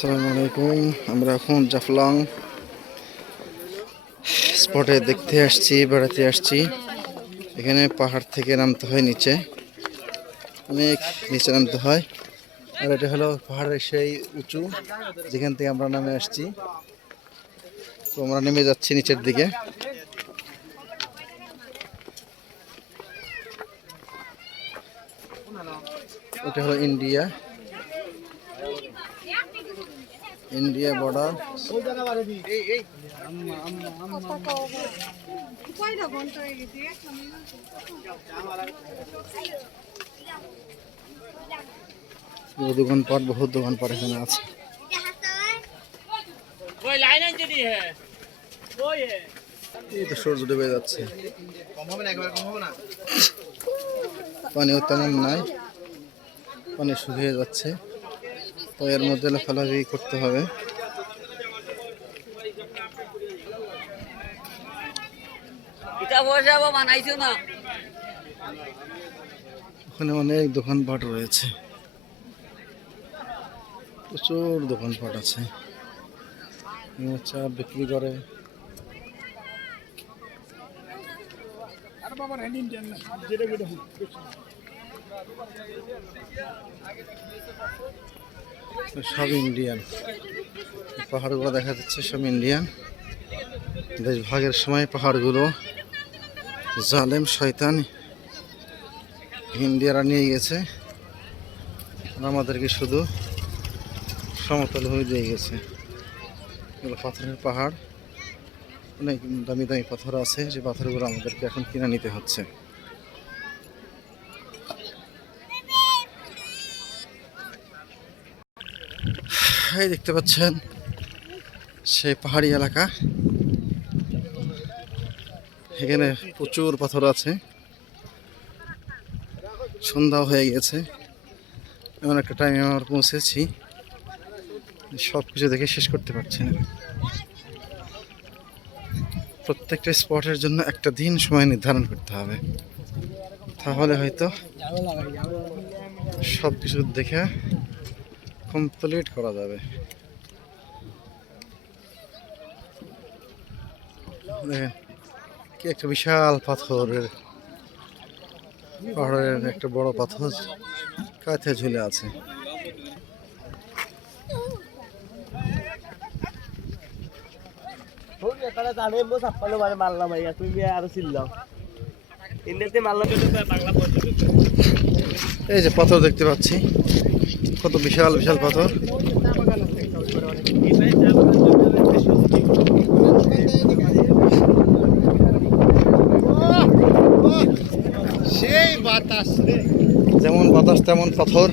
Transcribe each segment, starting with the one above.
আসসালামু আলাইকুম। আমরা এখন জাফলং স্পটে বেড়াতে আসছি। এখানে পাহাড় থেকে নামতে হয় নিচে, অনেক নিচে নামতে হয়। আর এটা হলো পাহাড়ের সেই উঁচু যেখান থেকে আমরা নামে আসছি। তো আমরা নেমে যাচ্ছি নিচের দিকে। এটা হলো ইন্ডিয়া বর্ডার। বহুত দোকানপাট এখানে আছে। এই তো সূর্য ডুবে যাচ্ছে, পানিও তেমন নাই, পানি শুকিয়ে যাচ্ছে। তো এর মধ্যে লাফালাফি করতে হবে। ওখানে অনেক দোকানপাট রয়েছে, প্রচুর দোকানপাট আছে। চা বিক্রি করে। সব ইন্ডিয়ান, পাহাড়গুলো দেখা যাচ্ছে সব ইন্ডিয়ান। দেশ ভাগের সময় পাহাড়গুলো জালেম শয়তান ইন্ডিয়ারা নিয়ে গেছে, আমাদেরকে শুধু সমতল হয়ে দিয়ে গেছে। এগুলো পাথরের পাহাড়, অনেক দামি দামি পাথর আছে, যে পাথরগুলো আমাদেরকে এখন কিনে নিতে হচ্ছে। এই দেখতে পাচ্ছেন সেই পাহাড়ি এলাকা, এখানে প্রচুর পাথর আছে। সন্ধ্যা হয়ে গেছে, এমন একটা টাইমে আমরা পৌঁছেছি, সব কিছু দেখে শেষ করতে পারছি না। প্রত্যেকটা স্পটের জন্য একটা দিন সময় নির্ধারণ করতে হবে, তাহলে হয়তো সব কিছু দেখে কমপ্লিট করা যাবে। দেখেন কি একটা বিশাল পাথরের, পাহাড়ের একটা বড় পাথর কাঁথে ঝুলে আছে। এই যে পাথর দেখতে পাচ্ছি, কত বিশাল বিশাল পাথর। যেমন বাতাস তেমন পাথর।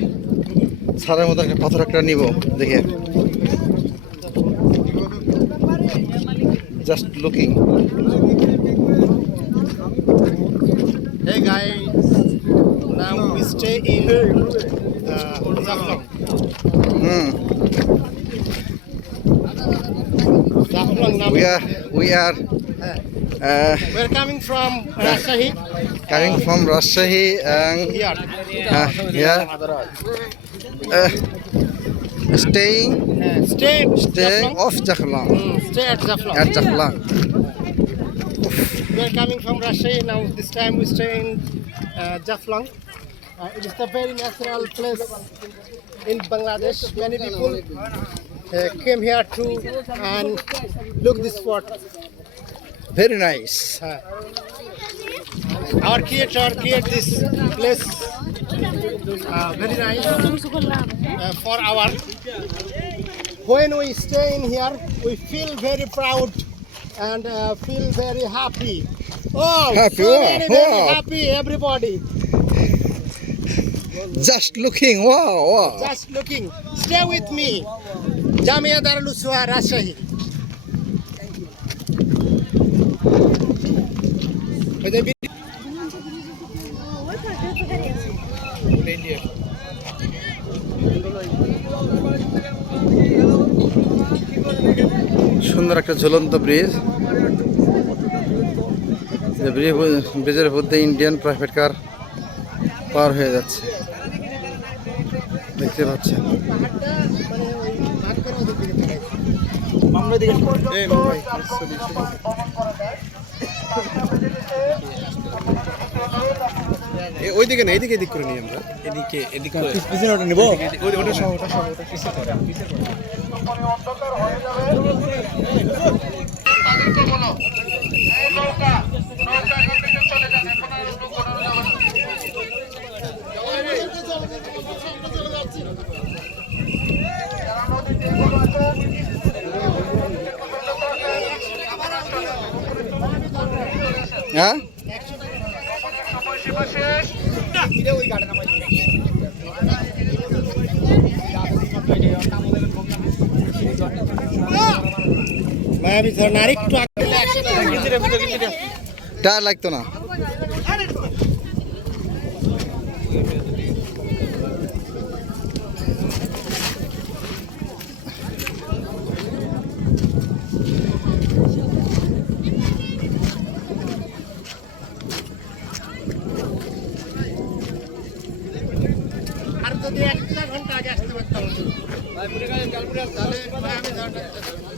সারের মধ্যে একটা পাথর একটা নিব দেখে, just looking. Hey guys, now we stay in Zaflong. Zaflong now. We're coming from Rajshahi. Rajshahi and Here. Staying off Jaflong. Stay at Zaflong. We're coming from Rajshahi now. This time we stay in Zaflong. It is a very natural place in Bangladesh. Many people came here to and look this spot. Very nice. Our creator create this place very nice for our. When we stay in here, we feel very proud and feel very happy. Oh, Happy, so wow, very wow. happy, everybody. Just looking, wow. Just looking. Stay with me. Jamia Darul Usoha Rajshahi. সুন্দর একটা ঝুলন্ত bridge, ব্রিজের মধ্যে Indian private car পার হয়ে যাচ্ছে, দেখতে পাচ্ছেন। ওইদিকে এই বাবু ভাই ওইদিকে না এদিকে এদিক করে নিই আমরা এদিকে এদিক করে পিছনে ওটা নিবো ওটা সহ ওটা পিছে করে হ্যাঁ ভাই আমি ধরেন আরেকটু টায়ার লাগতো না আর যদি 1 ঘন্টা আগে আসতে পারতাম তাহলে আমি